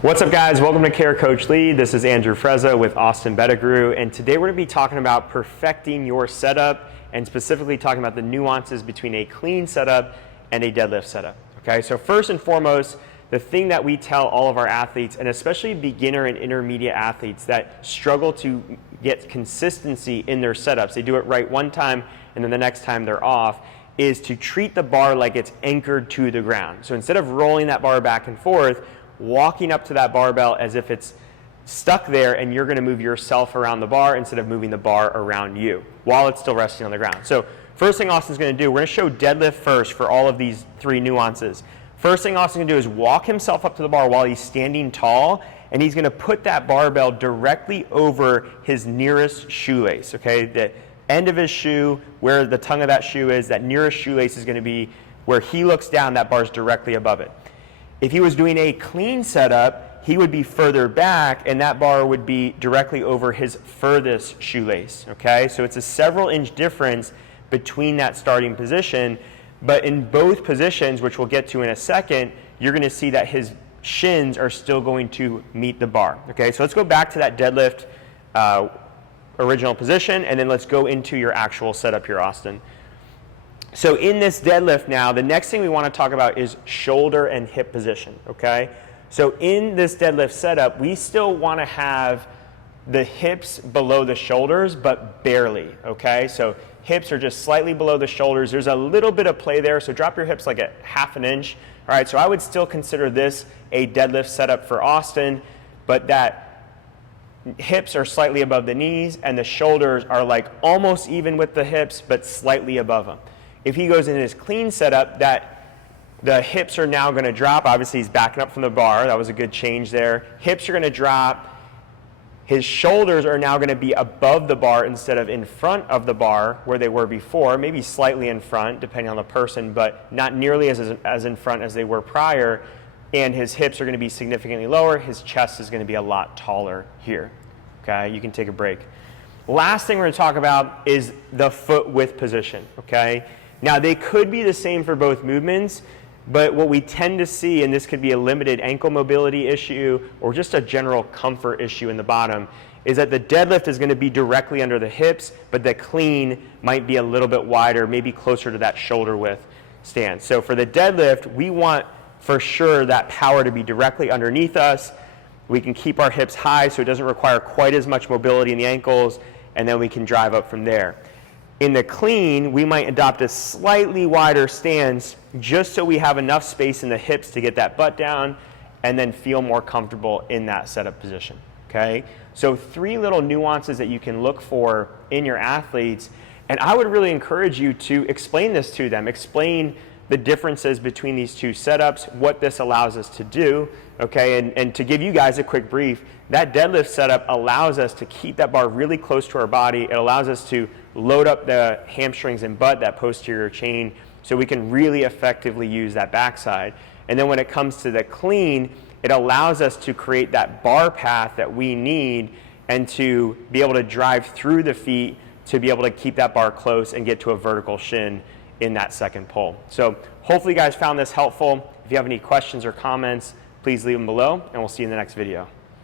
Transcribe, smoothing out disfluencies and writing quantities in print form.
What's up, guys? Welcome to Care Coach Lee. This is Andrew Frezza with Austin Bettigrew, and today we're going to be talking about perfecting your setup and specifically talking about the nuances between a clean setup and a deadlift setup. Okay, so first and foremost, the thing that we tell all of our athletes, and especially beginner and intermediate athletes that struggle to get consistency in their setups, they do it right one time and then the next time they're off, is to treat the bar like it's anchored to the ground. So instead of rolling that bar back and forth, walking up to that barbell as if it's stuck there and you're going to move yourself around the bar instead of moving the bar around you while it's still resting on the ground. So first thing Austin's going to do, we're going to show deadlift first for all of these three nuances. First thing Austin's going to do is walk himself up to the bar while he's standing tall, and he's going to put that barbell directly over his nearest shoelace, okay? The end of his shoe, where the tongue of that shoe is, that nearest shoelace is going to be where he looks down, that bar's directly above it. If he was doing a clean setup, he would be further back and that bar would be directly over his furthest shoelace, okay? So it's a several inch difference between that starting position, but in both positions, which we'll get to in a second, you're gonna see that his shins are still going to meet the bar, okay? So let's go back to that deadlift original position, and then let's go into your actual setup here, Austin. So in this deadlift now, the next thing we want to talk about is shoulder and hip position, okay? So in this deadlift setup, we still want to have the hips below the shoulders, but barely, okay? So hips are just slightly below the shoulders. There's a little bit of play there, so drop your hips like a ½ an inch. All right, so I would still consider this a deadlift setup for Austin, but that hips are slightly above the knees and the shoulders are like almost even with the hips, but slightly above them. If he goes in his clean setup, that the hips are now going to drop. Obviously, he's backing up from the bar. That was a good change there. Hips are going to drop. His shoulders are now going to be above the bar instead of in front of the bar where they were before, maybe slightly in front, depending on the person, but not nearly as in front as they were prior. And his hips are going to be significantly lower. His chest is going to be a lot taller here. Okay, you can take a break. Last thing we're going to talk about is the foot width position, okay? Now, they could be the same for both movements, but what we tend to see, and this could be a limited ankle mobility issue or just a general comfort issue in the bottom, is that the deadlift is going to be directly under the hips, but the clean might be a little bit wider, maybe closer to that shoulder width stance. So for the deadlift, we want for sure that power to be directly underneath us. We can keep our hips high so it doesn't require quite as much mobility in the ankles, and then we can drive up from there. In the clean, we might adopt a slightly wider stance just so we have enough space in the hips to get that butt down and then feel more comfortable in that setup position, okay? So three little nuances that you can look for in your athletes, and I would really encourage you to explain this to them. Explain the differences between these two setups, what this allows us to do, okay? And to give you guys a quick brief, that deadlift setup allows us to keep that bar really close to our body. It allows us to load up the hamstrings and butt, that posterior chain, so we can really effectively use that backside. And then when it comes to the clean, it allows us to create that bar path that we need and to be able to drive through the feet to be able to keep that bar close and get to a vertical shin in that second pull. So hopefully you guys found this helpful. If you have any questions or comments, please leave them below, and we'll see you in the next video.